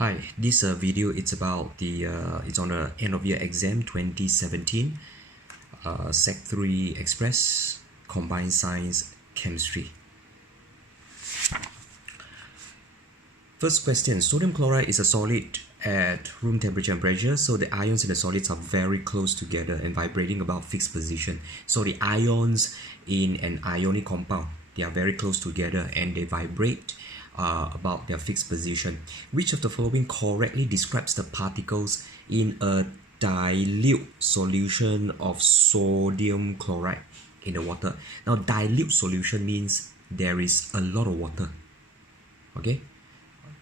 Hi, this video it's about the it's on the end of year exam 2017 Sec 3 Express Combined Science Chemistry. First question, sodium chloride is a solid at room temperature and pressure, so the ions in the solids are very close together and vibrating about fixed position. So the ions in an ionic compound, they are very close together and they vibrate about their fixed position. Which of the following correctly describes the particles in a dilute solution of sodium chloride in the water? Now, dilute solution means there is a lot of water. Okay?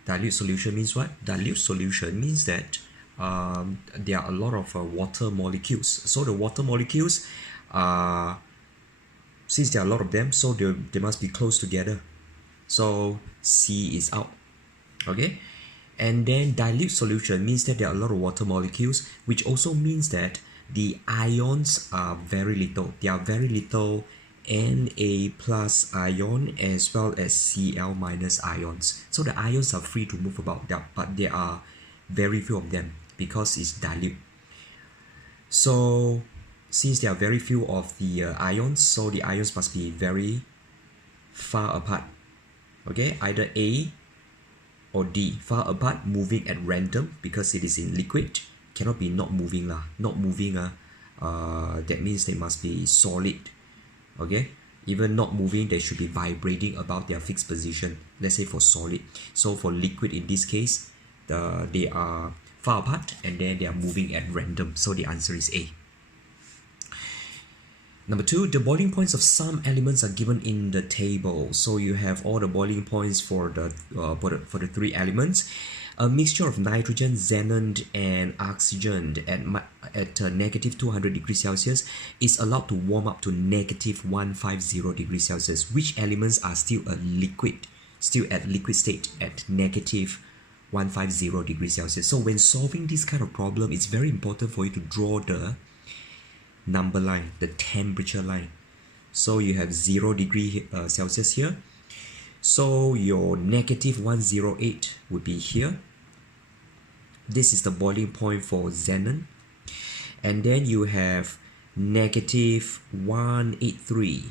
Dilute solution means what? Dilute solution means that there are a lot of water molecules. So the water molecules, since there are a lot of them, so they must be close together. So C is out. Okay? And then dilute solution means that there are a lot of water molecules, which also means that the ions are very little. They are very little Na plus ion as well as Cl minus ions. So the ions are free to move about, but there are very few of them because it's dilute. So since there are very few of the ions, so the ions must be very far apart. Okay, either A or D, far apart, moving at random because it is in liquid. Cannot be not moving lah. Not moving that means they must be solid. Okay, even not moving, they should be vibrating about their fixed position. Let's say for solid. So for liquid in this case, they are far apart and then they are moving at random. So the answer is A. Number 2, the boiling points of some elements are given in the table. So you have all the boiling points for the three elements. A mixture of nitrogen, xenon, and oxygen at negative 200 degrees Celsius is allowed to warm up to negative 150 degrees Celsius. Which elements are still a liquid, still at liquid state at negative 150 degrees Celsius? So when solving this kind of problem, it's very important for you to draw the number line, the temperature line. So you have 0 degree Celsius here. So your negative 108 would be here. This is the boiling point for xenon. And then you have negative 183.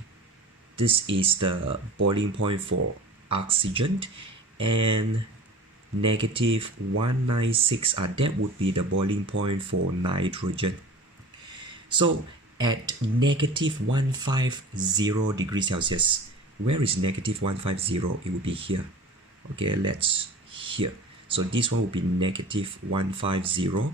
This is the boiling point for oxygen. And negative 196, that would be the boiling point for nitrogen. So at negative 150 degrees Celsius, where is negative 150? It would be here. Okay, let's here. So this one would be negative 150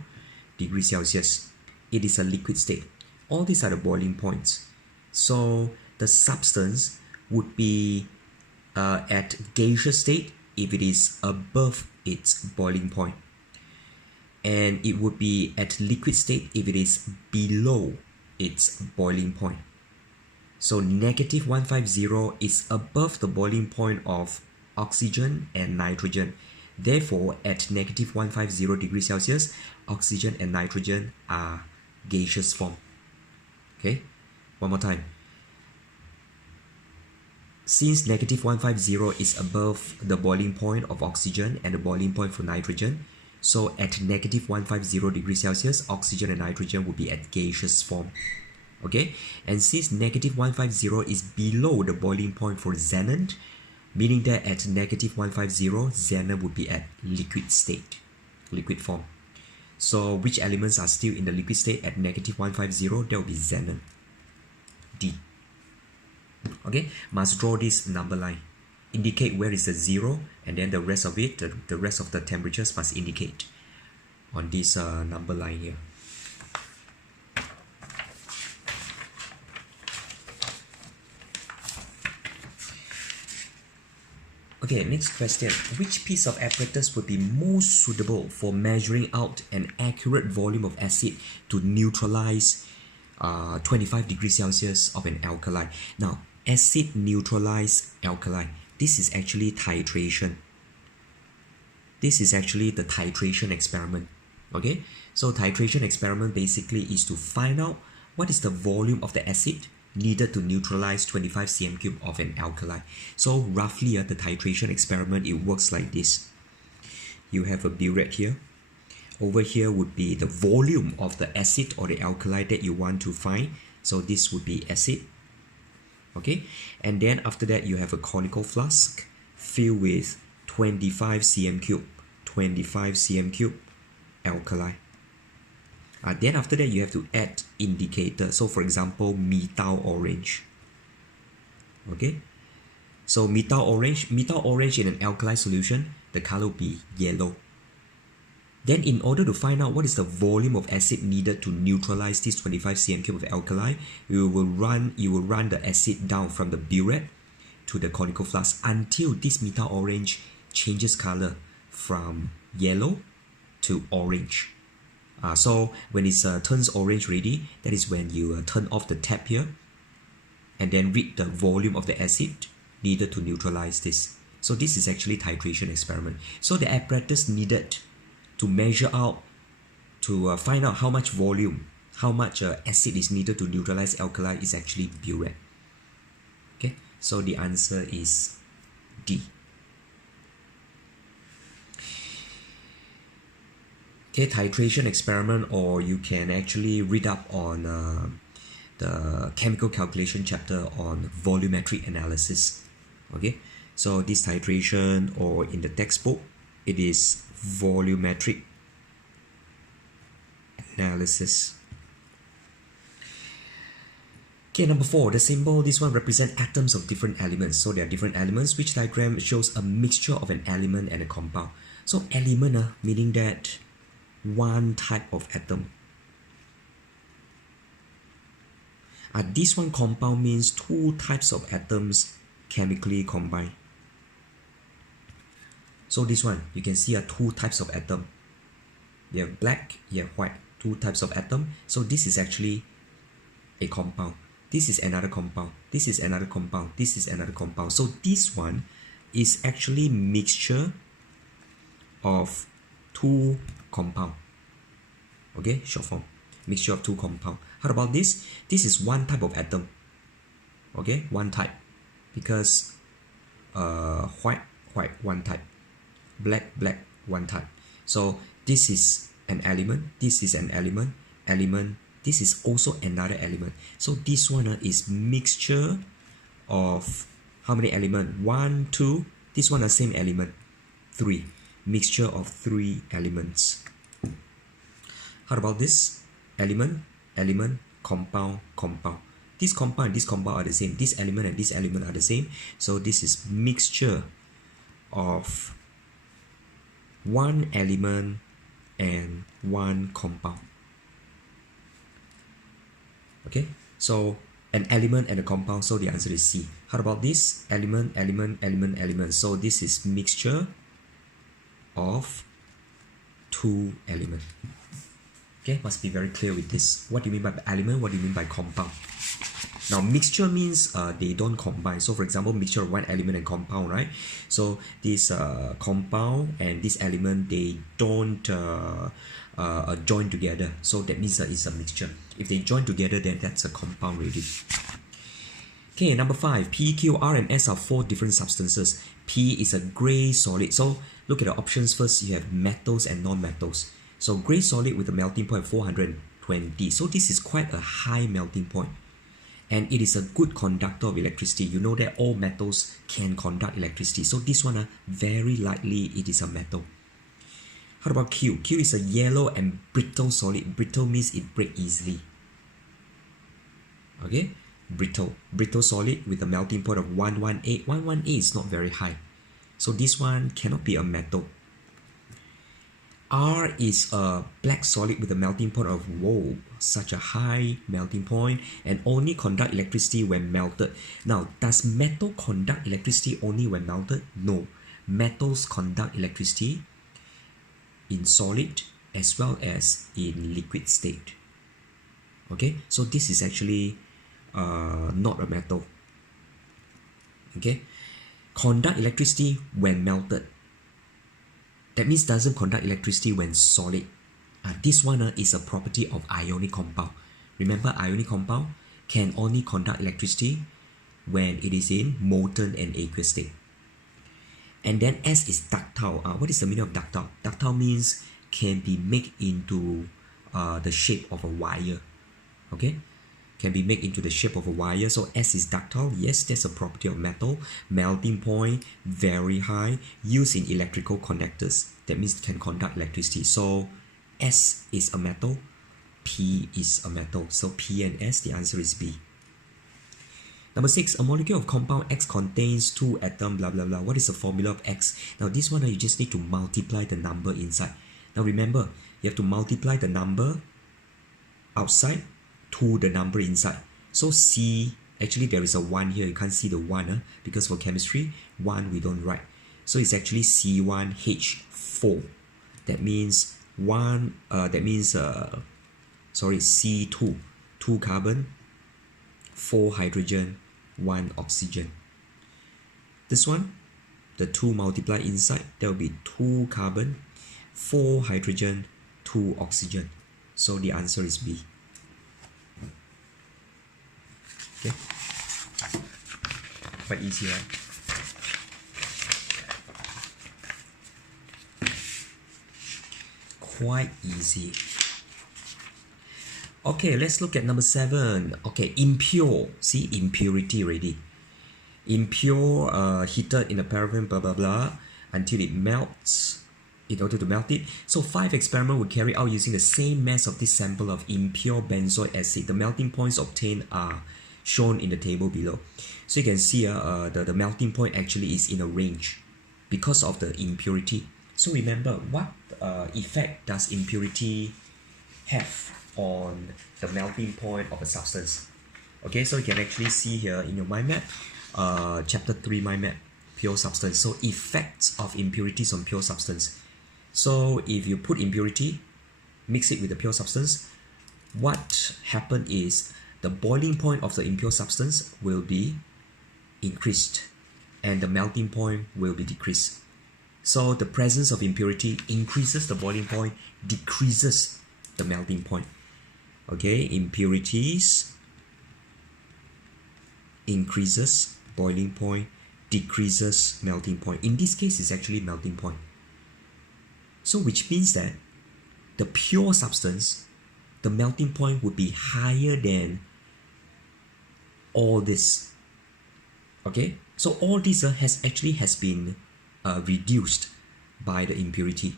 degrees Celsius. It is a liquid state. All these are the boiling points. So the substance would be at gaseous state if it is above its boiling point. And it would be at liquid state if it is below its boiling point. So negative 150 is above the boiling point of oxygen and nitrogen. Therefore, at negative 150 degrees Celsius, oxygen and nitrogen are gaseous form. Okay, one more time. Since negative 150 is above the boiling point of oxygen and the boiling point for nitrogen, so at negative 150 degrees Celsius, oxygen and nitrogen will be at gaseous form. Okay, and since negative 150 is below the boiling point for xenon, meaning that at negative 150, xenon would be at liquid state, liquid form. So which elements are still in the liquid state at negative 150? That will be xenon. D. Okay, must draw this number line. Indicate where is the 0, and then the rest of it, the rest of the temperatures must indicate on this number line here. Okay, next question. Which piece of apparatus would be most suitable for measuring out an accurate volume of acid to neutralize 25 degrees Celsius of an alkali? Now, acid neutralize alkali. This is actually titration. This is actually the titration experiment. Okay, so titration experiment basically is to find out what is the volume of the acid needed to neutralize 25 cm3 of an alkali. So roughly the titration experiment, it works like this. you have a burette here. Over here would be the volume of the acid or the alkali that you want to find. So this would be acid. Okay, and then after that you have a conical flask filled with 25 cm cube, 25 cm cube alkali. Then after that you have to add indicator. So for example, methyl orange. Okay, so methyl orange in an alkali solution, the color will be yellow. Then in order to find out what is the volume of acid needed to neutralize this 25 cm cube of alkali, you will run the acid down from the burette to the conical flask until this methyl orange changes color from yellow to orange. So when it turns orange ready, that is when you turn off the tap here and then read the volume of the acid needed to neutralize this. So this is actually titration experiment. So the apparatus needed to measure out, to find out how much volume, how much acid is needed to neutralize alkali is actually burette. Okay, so the answer is D. Okay, titration experiment, or you can actually read up on the chemical calculation chapter on volumetric analysis. Okay, so this titration, or in the textbook, it is volumetric analysis. Okay, number 4, the symbol, this one represents atoms of different elements. So there are different elements, which diagram shows a mixture of an element and a compound. So element meaning that one type of atom. This one compound means two types of atoms chemically combined. So this one, you can see two types of atom. You have black, you have white, two types of atom. So this is actually a compound. This is another compound. This is another compound. This is another compound. So this one is actually mixture of two compound. Okay, short form. Mixture of two compound. How about this? This is one type of atom. Okay, one type. Because white, one type. Black, one type. So this is an element, this is an element, this is also another element. So this one is mixture of how many elements? 1, 2, this one is same element, 3. Mixture of 3 elements. How about this? Element, compound. This compound and this compound are the same. This element and this element are the same. So this is mixture of one element and one compound. Okay, so an element and a compound, so the answer is C. How about this? Element. So this is mixture of two elements. Okay, must be very clear with this. What do you mean by element? What do you mean by compound? Now, mixture means they don't combine. So, for example, mixture of one element and compound, right? So, this compound and this element, they don't join together. So, that means it's a mixture. If they join together, then that's a compound already. Okay, number 5. P, Q, R, and S are 4 different substances. P is a gray solid. So, look at the options first. You have metals and non-metals. So, gray solid with a melting point of 420. So, this is quite a high melting point. And it is a good conductor of electricity. You know that all metals can conduct electricity. So this one, very likely it is a metal. How about Q? Q is a yellow and brittle solid. Brittle means it breaks easily. Okay? Brittle. Brittle solid with a melting point of 118. 118 is not very high. So this one cannot be a metal. R is a black solid with a melting point of, whoa, such a high melting point, and only conduct electricity when melted. Now, does metal conduct electricity only when melted? No. Metals conduct electricity in solid as well as in liquid state. Okay, so this is actually not a metal. Okay, conduct electricity when melted. That means doesn't conduct electricity when solid. This one is a property of ionic compound. Remember, ionic compound can only conduct electricity when it is in molten and aqueous state. And then S is ductile. What is the meaning of ductile? ductile means can be made into the shape of a wire. Okay, can be made into the shape of a wire. So S is ductile. Yes, that's a property of metal. Melting point very high, used in electrical conductors. That means it can conduct electricity. So S is a metal, P is a metal. So P and S, the answer is B. Number 6, a molecule of compound X contains 2 atoms, blah blah blah. What is the formula of X? Now this one you just need to multiply the number inside. Now remember, you have to multiply the number outside to the number inside. So C, actually there is a 1 here, you can't see the 1 because for chemistry, 1 we don't write. So it's actually C1H4. That means C2, 2 carbon, 4 hydrogen, 1 oxygen. This one, the 2 multiply inside, there will be 2 carbon, 4 hydrogen, 2 oxygen. So the answer is B. Okay, quite easy, right? Quite easy. Okay, let's look at number 7. Okay, impure. See, impurity already. Impure, heated in a paraffin, blah blah blah, until it melts. In order to melt it, so 5 experiments were carried out using the same mass of this sample of impure benzoic acid. The melting points obtained are shown in the table below. So you can see the melting point actually is in a range because of the impurity. So remember, what effect does impurity have on the melting point of a substance? Okay, so you can actually see here in your mind map, chapter 3 mind map, pure substance. So effects of impurities on pure substance. So if you put impurity, mix it with the pure substance, what happened is the boiling point of the impure substance will be increased and the melting point will be decreased. So the presence of impurity increases the boiling point, decreases the melting point. Okay, impurities increases boiling point, decreases melting point. In this case, it's actually melting point. So which means that the pure substance, the melting point would be higher than all this. Okay, so all this has been reduced by the impurity.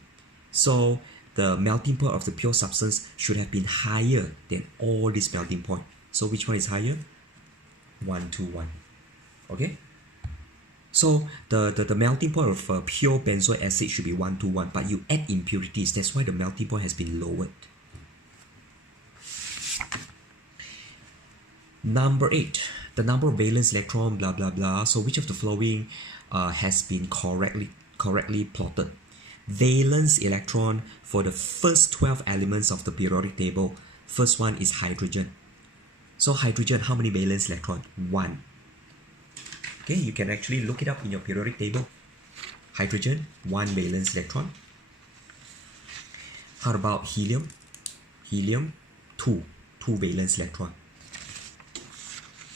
So the melting point of the pure substance should have been higher than all this melting point. So which one is higher? 1 to 1. Okay. So the melting point of pure benzoic acid should be 1 to 1, but you add impurities, that's why the melting point has been lowered. Number 8, the number of valence electron, blah blah blah. So which of the following has been correctly plotted? Valence electron for the first 12 elements of the periodic table. First one is hydrogen. So hydrogen, how many valence electron? 1. Okay, you can actually look it up in your periodic table. Hydrogen, 1 valence electron. How about helium? Helium, 2 valence electron.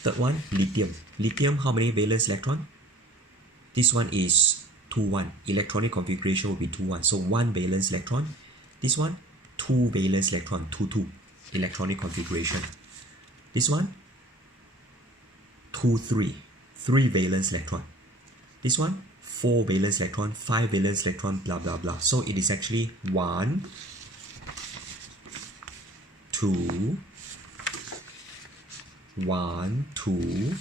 Third one, lithium. Lithium, how many valence electron? This one is 2-1. Electronic configuration will be 2-1. So 1 valence electron. This one, 2 valence electron, 2-2. Electronic configuration. This one, 2-3. 3 valence electron. This one, 4 valence electron, 5 valence electron, blah blah blah. So it is actually 1, 2, 1, 2,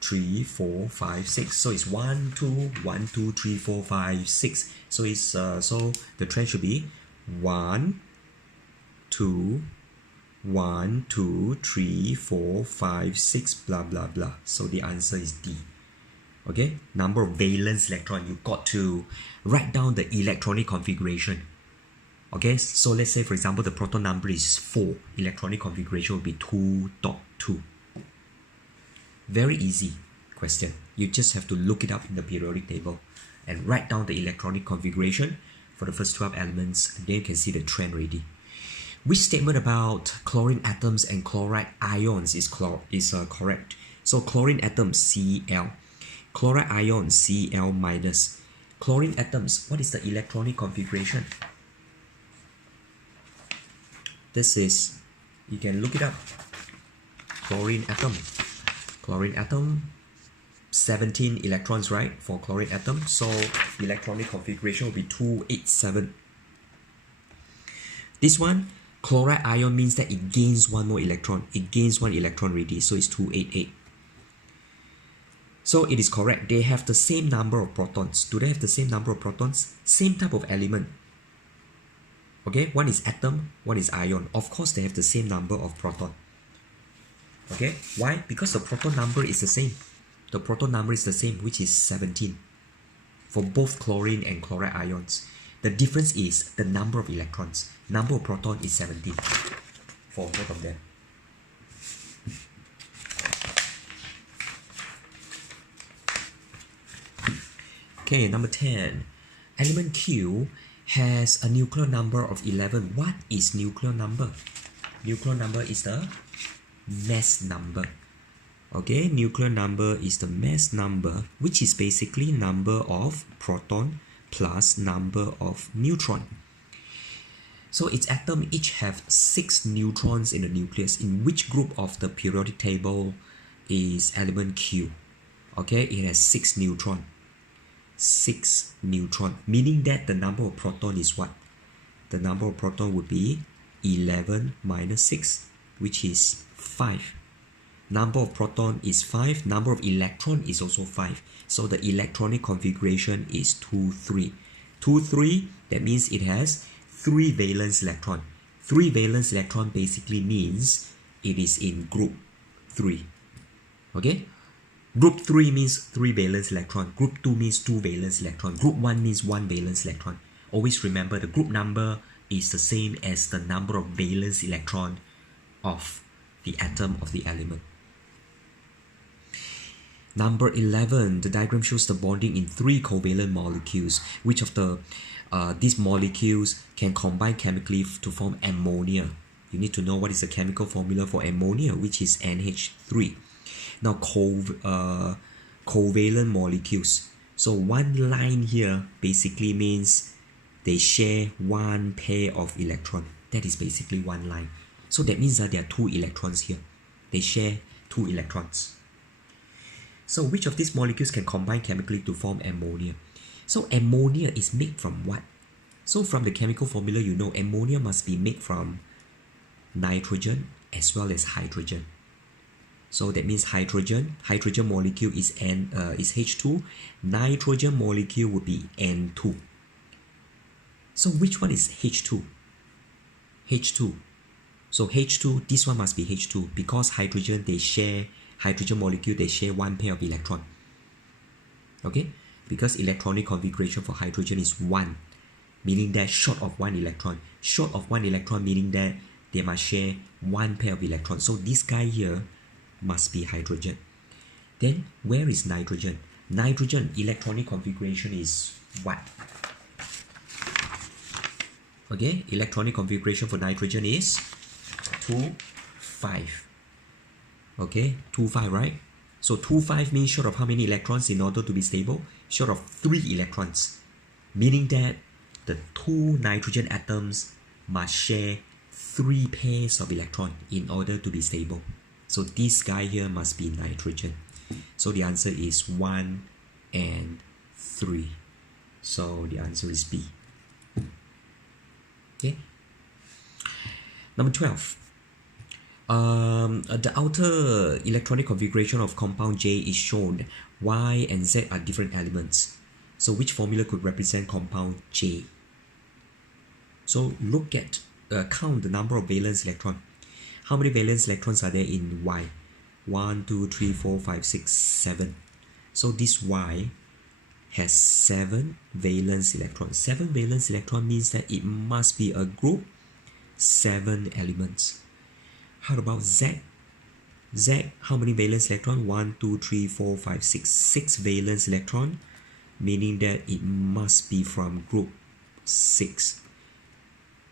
3, 4, 5, 6. So it's 1, 2, 1, 2, 3, 4, 5, 6. So it's so the trend should be 1, 2, 1, 2, 3, 4, 5, 6, blah blah blah. So the answer is D. Okay, number of valence electron. You got to write down the electronic configuration. Okay, so let's say for example the proton number is 4. Electronic configuration will be 2.2. Very easy question. You just have to look it up in the periodic table and write down the electronic configuration for the first 12 elements, and then you can see the trend already. Which statement about chlorine atoms and chloride ions is correct? So chlorine atom Cl, chloride ion Cl minus. Chlorine atoms, what is the electronic configuration? This is, you can look it up. Chlorine atom, 17 electrons, right, for chlorine atom. So electronic configuration will be 287. This one, chloride ion, means that it gains one more electron. It gains one electron already, so it's 288. So it is correct. They have the same number of protons. Do they have the same number of protons? Same type of element. Okay, one is atom, one is ion. Of course, they have the same number of proton. Okay, why? Because the proton number is the same. The proton number is the same, which is 17 for both chlorine and chloride ions. The difference is the number of electrons. Number of proton is 17 for both of them. Okay, number 10. Element Q has a nuclear number of 11. What is nuclear number? Nuclear number is the mass number. Okay, nuclear number is the mass number, which is basically number of proton plus number of neutron. So its atom each have 6 neutrons in the nucleus. In which group of the periodic table is element Q? Okay, it has 6 neutron. 6 neutron, meaning that the number of proton is what? The number of proton would be 11 minus 6, which is 5. Number of proton is 5, number of electron is also 5. So the electronic configuration is 2, 3. 2, 3, that means it has 3 valence electron. 3 valence electron basically means it is in group 3. Okay? Group 3 means 3 valence electron. Group 2 means 2 valence electron. Group 1 means 1 valence electron. Always remember the group number is the same as the number of valence electron of the atom of the element. Number 11, the diagram shows the bonding in 3 covalent molecules. Which of the these molecules can combine chemically to form ammonia? You need to know what is the chemical formula for ammonia, which is NH3. Now covalent molecules. So one line here basically means they share one pair of electron. That is basically one line. So that means that there are 2 electrons here. They share 2 electrons. So which of these molecules can combine chemically to form ammonia? So ammonia is made from what? So from the chemical formula, you know ammonia must be made from nitrogen as well as hydrogen. So that means hydrogen molecule is H2, nitrogen molecule would be N2. So which one is H2? H2. So H2, this one must be H2 because hydrogen molecule, they share one pair of electron. Okay? Because electronic configuration for hydrogen is 1, meaning that short of 1 electron. Short of 1 electron meaning that they must share one pair of electrons. So this guy here must be hydrogen. Then where is nitrogen? Nitrogen electronic configuration is what? Okay, electronic configuration for nitrogen is 2, 5. Okay, 2, 5, right? So 2, 5 means short of how many electrons in order to be stable? Short of 3 electrons. Meaning that the 2 nitrogen atoms must share 3 pairs of electrons in order to be stable. So this guy here must be nitrogen. So the answer is 1 and 3. So the answer is B. Okay. Number 12. The outer electronic configuration of compound J is shown. Y and Z are different elements. So which formula could represent compound J? So look at, count the number of valence electrons. How many valence electrons are there in Y? 1, 2, 3, 4, 5, 6, 7. So this Y has 7 valence electrons. 7 valence electron means that it must be a group 7 elements. How about Z? Z, how many valence electron? 1, 2, 3, 4, 5, 6. 6 valence electron, meaning that it must be from group 6.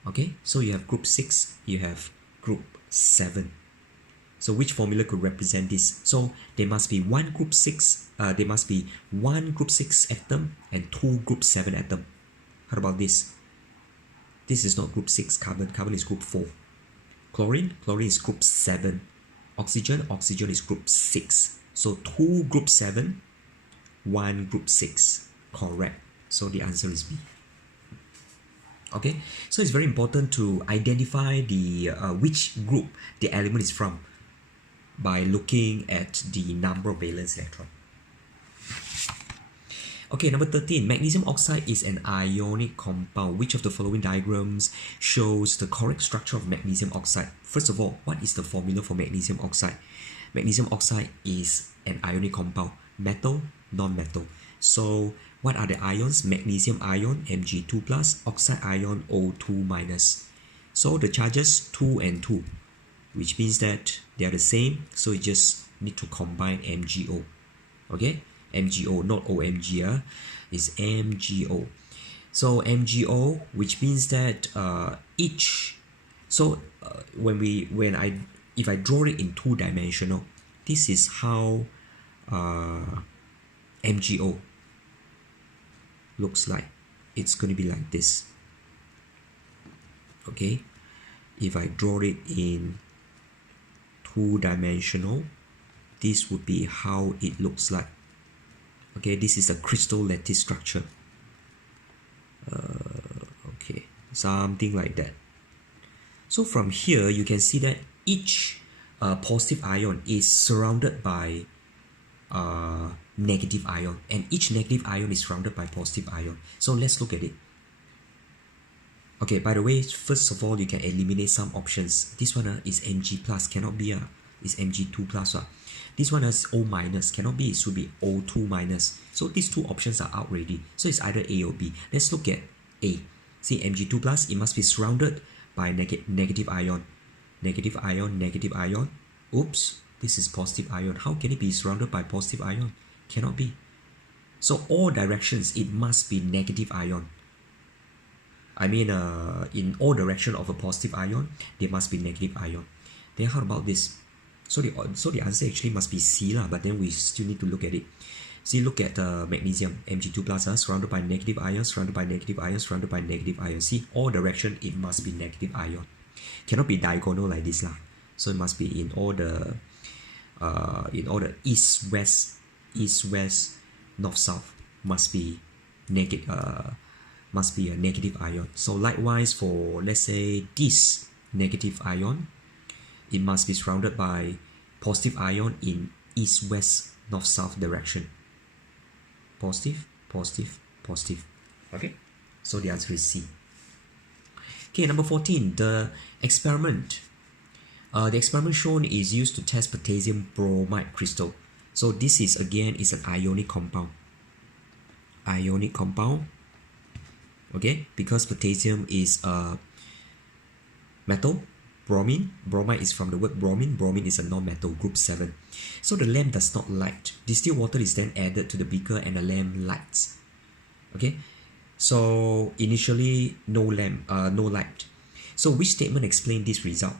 Okay, so you have group 6, you have group 7. So which formula could represent this? So there must be one group 6, there must be one group 6 atom and two group 7 atom. How about this? This is not group 6 carbon, carbon is group 4. Chlorine, chlorine is group 7. Oxygen, oxygen is group 6. So 2 group 7, 1 group 6. Correct. So the answer is B. Okay, so it's very important to identify the which group the element is from by looking at the number of valence electron. Okay, number 13, magnesium oxide is an ionic compound. Which of the following diagrams shows the correct structure of magnesium oxide? First of all, what is the formula for magnesium oxide? Magnesium oxide is an ionic compound, metal, non-metal. So what are the ions? Magnesium ion, Mg2+, oxide ion, O2-. So the charges 2 and 2, which means that they are the same, so you just need to combine MgO. Okay, MgO, not OMG, is MgO. So MgO, which means that each, so if I draw it in 2-dimensional, this is how MgO looks like. It's going to be like this. Okay, if I draw it in 2-dimensional, this would be how it looks like. Okay, this is a crystal lattice structure. Okay, something like that. So from here, you can see that each positive ion is surrounded by negative ion, and each negative ion is surrounded by positive ion. So let's look at it. Okay, by the way, first of all, you can eliminate some options. This one is Mg+, cannot be, is Mg2+. This one is O-, cannot be, it should be O2-. So these two options are out already. So it's either A or B. Let's look at A. See, Mg2+, it must be surrounded by negative ion. Negative ion, negative ion. Oops, this is positive ion. How can it be surrounded by positive ion? Cannot be. So all directions, it must be negative ion. I mean, in all direction of a positive ion, there must be negative ion. Then how about this? So the answer actually must be C lah, but then we still need to look at it. See, look at magnesium, Mg2+, surrounded by negative ion, surrounded by negative ion, surrounded by negative ion. See, all direction, it must be negative ion. Cannot be diagonal like this lah. So it must be in all the east, west, north, south. Must be negative. Must be a negative ion. So likewise for, let's say, this negative ion, it must be surrounded by positive ion in east, west, north, south direction. Positive, positive, positive. Okay, so the answer is C. Okay, number 14, the experiment. The experiment shown is used to test potassium bromide crystal. So this is again is an ionic compound. Ionic compound. Okay, because potassium is a metal, bromide is from the word bromine is a non-metal, group 7. So the lamp does not light. Distilled water is then added to the beaker and the lamp lights. Okay, so initially no light. So which statement explains this result?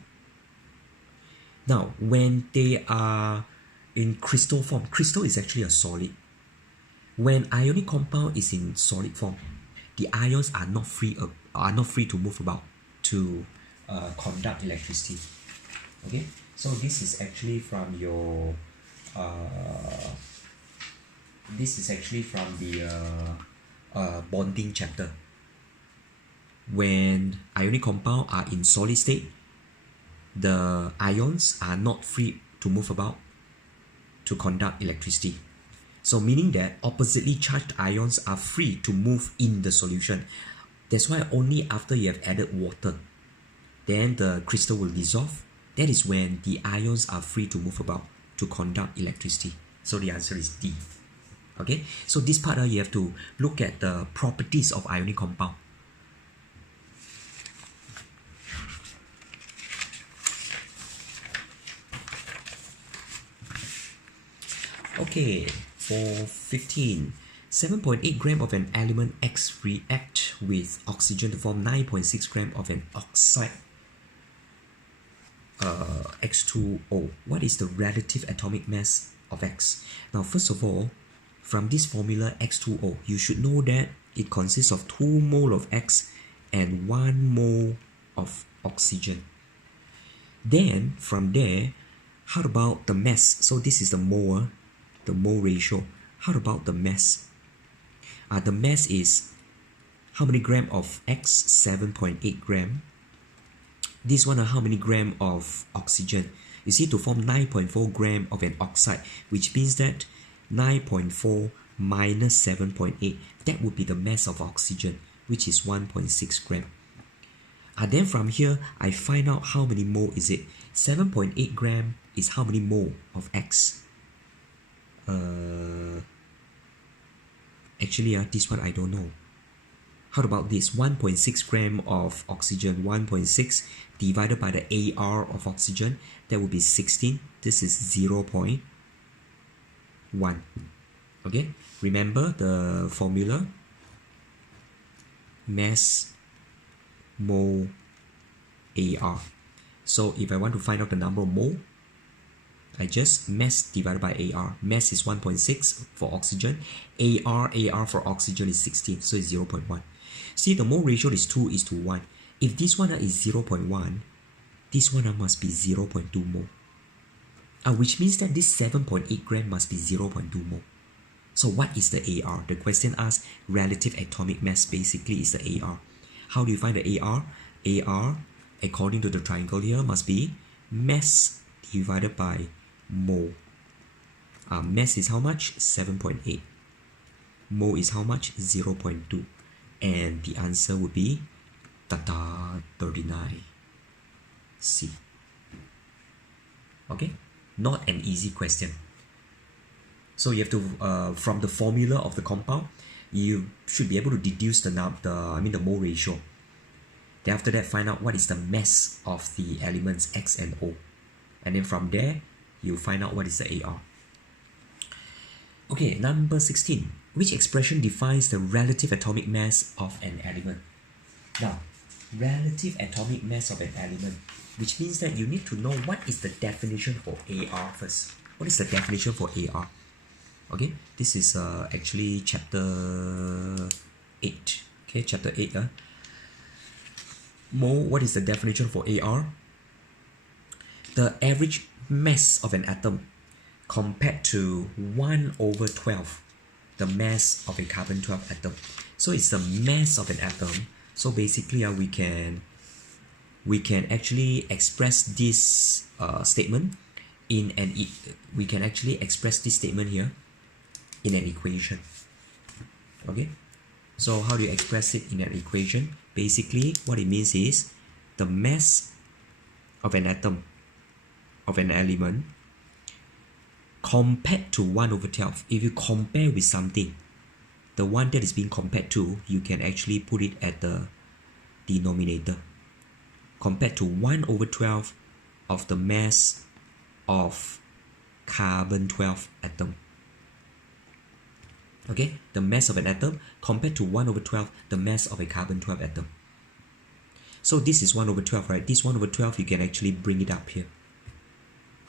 Now, when they are in crystal form, crystal is actually a solid. When ionic compound is in solid form, the ions are not free to move about to conduct electricity. Okay, so this is actually from your bonding chapter. When ionic compound are in solid state, the ions are not free to move about to conduct electricity. So meaning that oppositely charged ions are free to move in the solution. That's why only after you have added water, then the crystal will dissolve. That is when the ions are free to move about to conduct electricity. So the answer is D. Okay, so this part you have to look at the properties of ionic compound. Okay, for 15, 7.8 gram of an element X react with oxygen to form 9.6 gram of an oxide. X2O. What is the relative atomic mass of X? Now, first of all, from this formula X2O, you should know that it consists of 2 mole of X and 1 mole of oxygen. Then, from there, how about the mass? So this is the mole ratio. How about the mass? The mass is how many gram of X? 7.8 gram. This one, how many gram of oxygen? You see, to form 9.4 gram of an oxide, which means that 9.4 minus 7.8, that would be the mass of oxygen, which is 1.6 gram. Then from here, I find out how many mole is it. 7.8 gram is how many mole of X? Actually, this one I don't know. How about this? 1.6 gram of oxygen. 1.6 divided by the AR of oxygen, that would be 16. This is 0.1. Okay, remember the formula? Mass mole AR. So if I want to find out the number of mole, I just mass divided by AR. Mass is 1.6 for oxygen. AR for oxygen is 16, so it's 0.1. See, the mole ratio is 2:1. If this one is 0.1, this one must be 0.2 mole. Which means that this 7.8 gram must be 0.2 mole. So what is the AR? The question asks relative atomic mass basically is the AR. How do you find the AR? AR, according to the triangle here, must be mass divided by mole. Mass is how much? 7.8. Mole is how much? 0.2. And the answer would be 39. C. Okay? Not an easy question. So you have to, from the formula of the compound, you should be able to deduce the mole ratio. Then after that, find out what is the mass of the elements X and O. And then from there, you find out what is the AR. Okay, number 16. Which expression defines the relative atomic mass of an element? Now, relative atomic mass of an element, which means that you need to know what is the definition for AR first. What is the definition for AR? Okay, this is actually chapter 8. Okay, chapter 8. Mole, what is the definition for AR? The average mass of an atom compared to 1/12 the mass of a carbon-12 atom. So it's the mass of an atom. So basically we can actually express this statement in an we can actually express this statement here in an equation. Okay, so how do you express it in an equation? Basically what it means is the mass of an atom, of an element, compared to 1/12. If you compare with something, the one that is being compared to, you can actually put it at the denominator. Compared to 1/12 of the mass of carbon-12 atom. Okay, the mass of an atom compared to 1/12 the mass of a carbon-12 atom. So this is 1/12, right? This 1/12 you can actually bring it up here.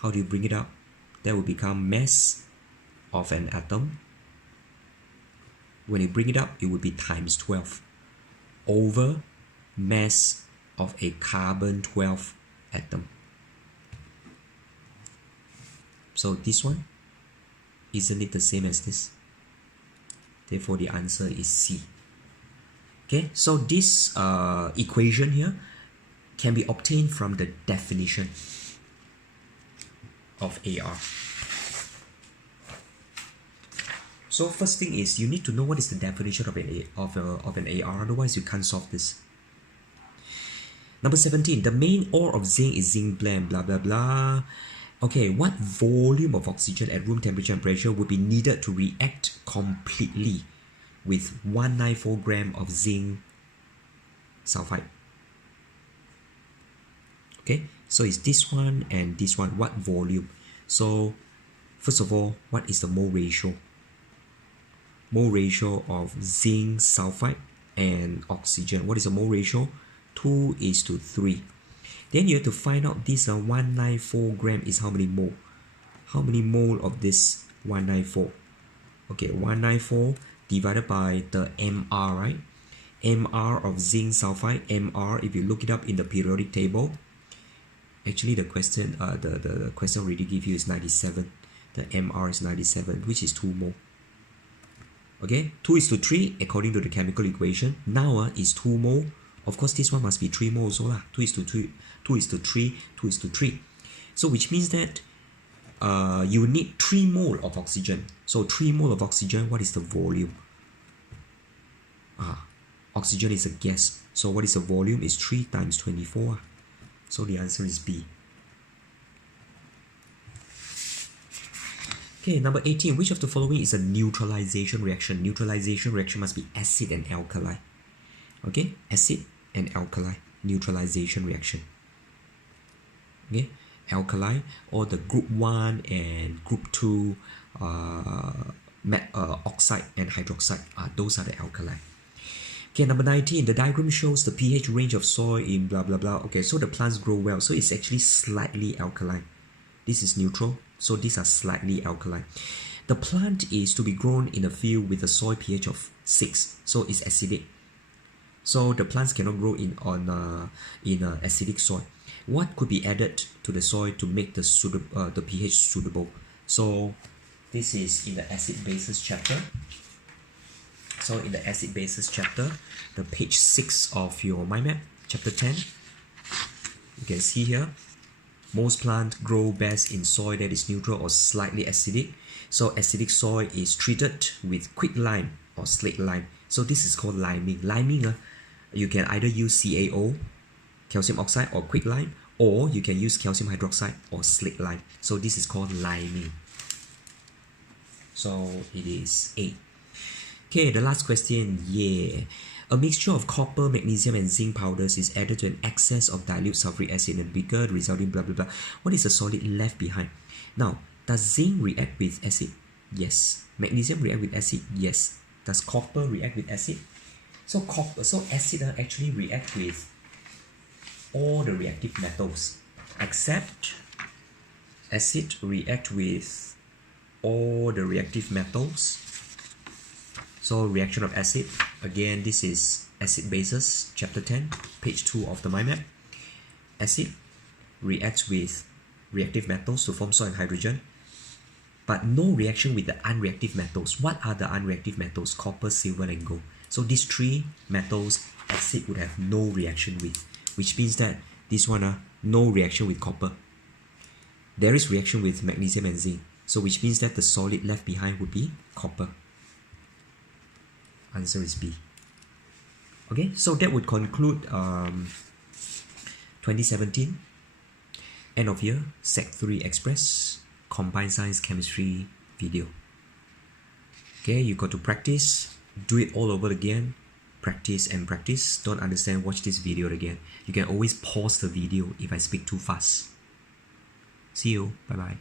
How do you bring it up? That will become mass of an atom. When you bring it up, it would be times 12 over mass of a carbon-12 atom. So this one, isn't it the same as this? Therefore, the answer is C. Okay, so this equation here can be obtained from the definition of AR. So first thing is you need to know what is the definition of an AR, otherwise you can't solve this. Number 17, the main ore of zinc is zinc blende, blah blah blah. Okay, what volume of oxygen at room temperature and pressure would be needed to react completely with 194 gram of zinc sulfide? Okay, so it's this one and this one. What volume? So first of all, what is the mole ratio? Mole ratio of zinc sulfide and oxygen. What is the mole ratio? 2:3. Then you have to find out this 194 gram is how many mole? How many mole of this 194? Okay, 194 divided by the MR, right? MR of zinc sulfide, MR, if you look it up in the periodic table, actually the question the question already give you is 97. The MR is 97, which is 2 mole. Okay, 2:3 according to the chemical equation. Now is 2 mole. Of course, this one must be 3 mole also lah. 2:3, 2:3, 2:3. So which means that you need 3 mole of oxygen. So 3 mole of oxygen, what is the volume? Oxygen is a gas. So what is the volume? Is 3 times 24. So the answer is B. Okay, number 18. Which of the following is a neutralization reaction? Neutralization reaction must be acid and alkali. Okay, acid and alkali. Neutralization reaction. Okay, alkali, or the group 1 and group 2 oxide and hydroxide. Those are the alkali. Okay, number 19. The diagram shows the pH range of soil in blah blah blah. Okay, so the plants grow well. So it's actually slightly alkaline. This is neutral. So these are slightly alkaline. The plant is to be grown in a field with a soil pH of 6. So it's acidic. So the plants cannot grow in acidic soil. What could be added to the soil to make the pH suitable? So this is in the acid bases chapter. So in the acid bases chapter, the page 6 of your mind map, chapter 10, you can see here, most plants grow best in soil that is neutral or slightly acidic. So acidic soil is treated with quicklime or slaked lime. So this is called liming. Liming, you can either use CaO, calcium oxide, or quicklime, or you can use calcium hydroxide or slaked lime. So this is called liming. So it is A. Okay, the last question, yeah. A mixture of copper, magnesium, and zinc powders is added to an excess of dilute sulfuric acid in a beaker, resulting blah blah blah. What is the solid left behind? Now, does zinc react with acid? Yes. Magnesium react with acid? Yes. Does copper react with acid? So acid actually react with all the reactive metals, except acid react with all the reactive metals. So reaction of acid, again this is acid bases, chapter 10, page 2 of the mind map. Acid reacts with reactive metals to form soil and hydrogen, but no reaction with the unreactive metals. What are the unreactive metals? Copper, silver, and gold. So these 3 metals acid would have no reaction with, which means that this one, no reaction with copper. There is reaction with magnesium and zinc, so which means that the solid left behind would be copper. Answer is B. Okay, so that would conclude 2017 end of year Sec 3 Express Combined Science Chemistry video. Okay, you got to practice, do it all over again, practice and practice. Don't understand, watch this video again. You can always pause the video if I speak too fast. See you, bye bye.